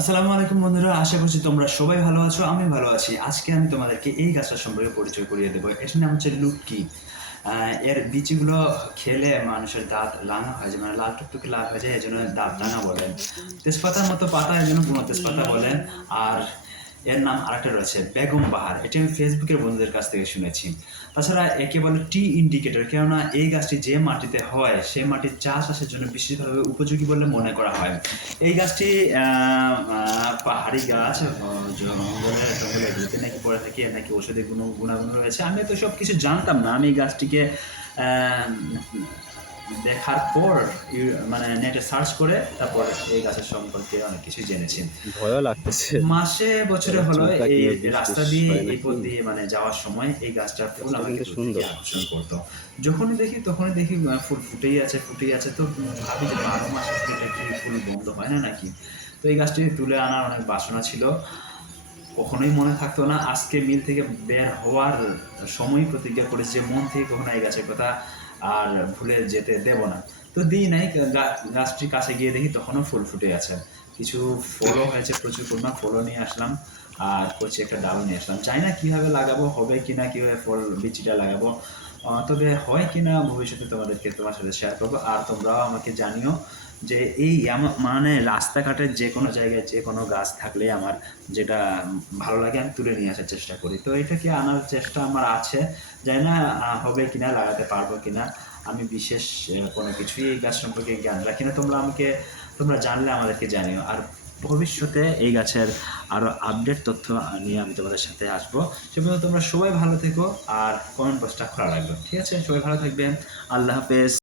আসসালামু আলাইকুম বন্ধুরা, আশা করছি তোমরা সবাই ভালো আছো। আমি ভালো আছি। আজকে আমি তোমাদেরকে এই গাছটা সম্পর্কে পরিচয় করিয়ে দেবো। এটার নাম হচ্ছে লুটকি। এর বীজগুলো খেলে মানুষের দাঁত রাঙা হয় যায়, মানে লাল টুকটুকে লাল হয়ে যায়, এই জন্য দাঁত রাঙা বলেন। তেজপাতার মতো পাতা, এই জন্য বুনো তেজপাতা বলেন। আর এর নাম আরেকটা রয়েছে বেগম বাহার, এটা আমি ফেসবুকের বন্ধুদের কাছ থেকে শুনেছি। তাছাড়া একে বলে টি ইন্ডিকেটর, কেননা এই গাছটি যে মাটিতে হয় সেই মাটির চাষবাসের জন্য বিশেষভাবে উপযোগী বলে মনে করা হয়। এই গাছটি পাহাড়ি গাছ, জঙ্গলে এগুলোতে নাকি পড়ে থাকে, এর নাকি ঔষধি গুণাগুণ রয়েছে। আমি তো সব কিছু জানতাম না। আমি এই গাছটিকে আহ, দেখার পর মানে নেটে সার্চ করে তারপর এই গাছের সম্পর্কে অনেক কিছু জেনেছি। ভয়ও লাগতেছে। মাসে বছরে গলার হলো চুলটা এই কিভাবে বিষ রাস্তা টিস দিয়ে হয় এই নাকি? পথ দিয়ে মানে যাওয়ার সময় এই গাছটার ফুল গাছটা আমাকে কিন্তু দূর থেকে সুন্দর। আকর্ষণ করতো। যখনই দেখি তখনই দেখি ফুল ফুটেই আছে, তো ভাবি যে 12 মাস এটা কি ফুল বন্ধ হয় না নাকি। তো এই গাছটি তুলে আনার অনেক বাসনা ছিল, কখনোই মনে থাকতো না। আজকে মিল থেকে বের হওয়ার সময় প্রতিজ্ঞা করেছি যে মন থেকে কখনো এই গাছের কথা আর ভুলে যেতে দেব না। তো দিই নাই, গাছটির কাছে গিয়ে দেখি তখনও ফুল ফুটে আছে। কিছু ফলও হয়েছে, প্রচুর পরিমাণ ফলও নিয়ে আসলাম। আর কচি একটা ডাল নিয়ে আসলাম। জানি না কীভাবে লাগাবো, হবে কিনা, কীভাবে ফল বিচিটা লাগাবো। তবে হয় কিনা ভবিষ্যতে তোমার সাথে শেয়ার করবো। আর তোমরাও আমাকে জানিও যে এই মানে রাস্তাঘাটের যে কোনো জায়গায় যে কোনো গাছ থাকলে আমার যেটা ভালো লাগে আমি তুলে নিয়ে আসার চেষ্টা করি। তো এটাকে আনার চেষ্টা আমার আছে। জানি না হবে কিনা, লাগাতে পারবো কিনা। আমি বিশেষ কোনো কিছুই এই গাছ সম্পর্কে জ্ঞান রাখি না। তোমরা জানলে আমাদেরকে জানিও। আর ভবিষ্যতে এই গাছের আরও আপডেট তথ্য নিয়ে আমি তোমাদের সাথে আসবো। সে পর্যন্ত তোমরা সবাই ভালো থেকো, আর কমেন্ট বক্সটা খোলা রাখবে। ঠিক আছে, সবাই ভালো থাকবেন। আল্লাহ হাফেজ।